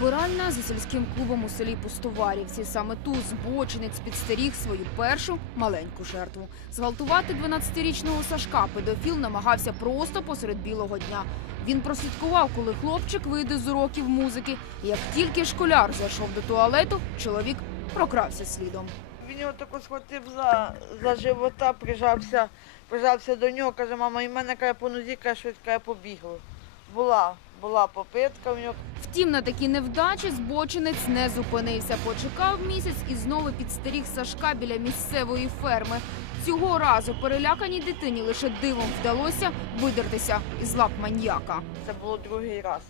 Вбиральна за сільським клубом у селі Пустоварівці. Саме тут збочинець підстеріг свою першу маленьку жертву. Зґвалтувати 12-річного Сашка педофіл намагався просто посеред білого дня. Він прослідкував, коли хлопчик вийде з уроків музики. Як тільки школяр зайшов до туалету, чоловік прокрався слідом. Він його тако схватив за, за живота, прижався, прижався до нього, каже, мама, і мене каже, по нозі каже, щось каже, побігло. Була, була попитка в нього. Втім, на такі невдачі збочинець не зупинився. Почекав місяць і знову підстеріг Сашка біля місцевої ферми. Цього разу переляканій дитині лише дивом вдалося видертися із лап маньяка. Це було другий раз.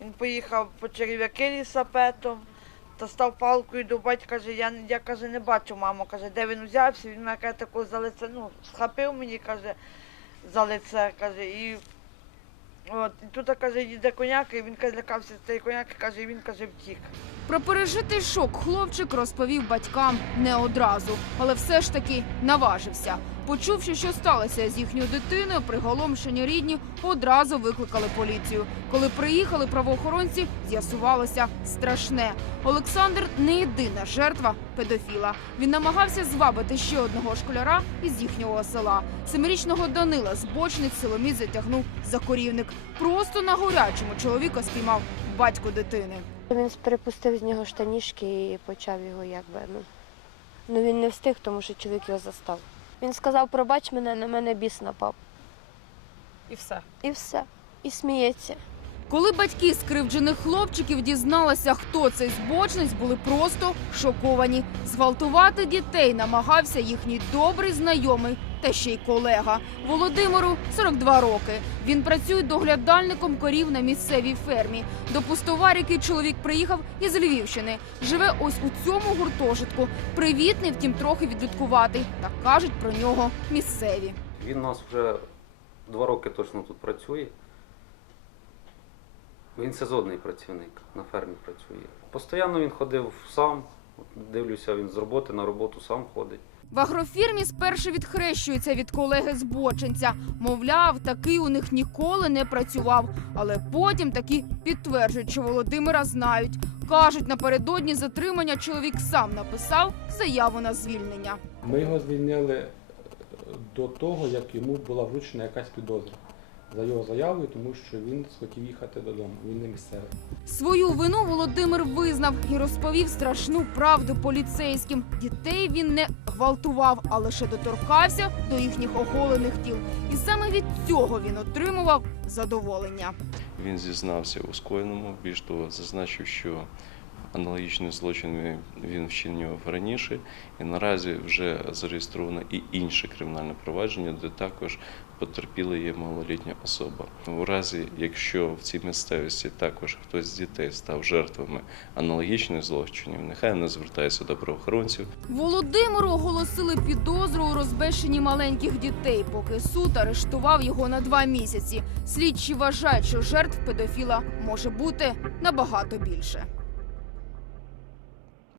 Він поїхав по черв'яки лісапетом та став палкою до батька, каже, я, я каже, не бачу, мамо, каже, де він взявся, він мене каже, тако за лице, ну, схапив мені, каже, за лице, каже, і от, і тут, каже, їде коняк, і він каже, лякався коняк, і каже, він, каже, втік. Про пережитий шок хлопчик розповів батькам не одразу, але все ж таки наважився. Почувши, що сталося з їхньою дитиною, приголомшені рідні одразу викликали поліцію. Коли приїхали правоохоронці, з'ясувалося страшне. Олександр не єдина жертва педофіла. Він намагався звабити ще одного школяра із їхнього села. Семирічного Данила збочниць силоміт затягнув за корівник. Просто на горячому чоловіка спіймав батько дитини. Він перепустив з нього штанішки і почав його якби. Ну, ну він не встиг, тому що чоловік його застав. Він сказав, пробач мене, на мене біс напав. І все. І все. І сміється. Коли батьки скривджених хлопчиків дізналися, хто цей збочниць, були просто шоковані. Зґвалтувати дітей намагався їхній добрий знайомий та ще й колега. Володимиру 42 роки. Він працює доглядальником корів на місцевій фермі. До пустоваріки чоловік приїхав із Львівщини. Живе ось у цьому гуртожитку. Привітний, втім, трохи відлюдкуватий. Так кажуть про нього місцеві. Він у нас вже два роки точно тут працює. Він сезонний працівник, на фермі працює. Постоянно він ходив сам. Дивлюся, він з роботи на роботу сам ходить. В агрофірмі спершу відхрещується від колеги збочинця. Мовляв, такий у них ніколи не працював. Але потім таки підтверджують, що Володимира знають. Кажуть, напередодні затримання чоловік сам написав заяву на звільнення. Ми його звільнили до того, як йому була вручена якась підозра за його заявою, тому що він схотів їхати додому. Він не місцевий. Свою вину Володимир визнав і розповів страшну правду поліцейським. Дітей він не гвалтував, а лише доторкався до їхніх оголених тіл. І саме від цього він отримував задоволення. Він зізнався у скоєному. Більш того, зазначив, що аналогічний злочин він вчинював раніше, і наразі вже зареєстровано і інше кримінальне провадження, де також потерпіла є малолітня особа. У разі, якщо в цій місцевості також хтось з дітей став жертвами аналогічних злочинів, нехай не звертається до правоохоронців. Володимиру оголосили підозру у розбещенні маленьких дітей, поки суд арештував його на два місяці. Слідчі вважають, що жертв педофіла може бути набагато більше.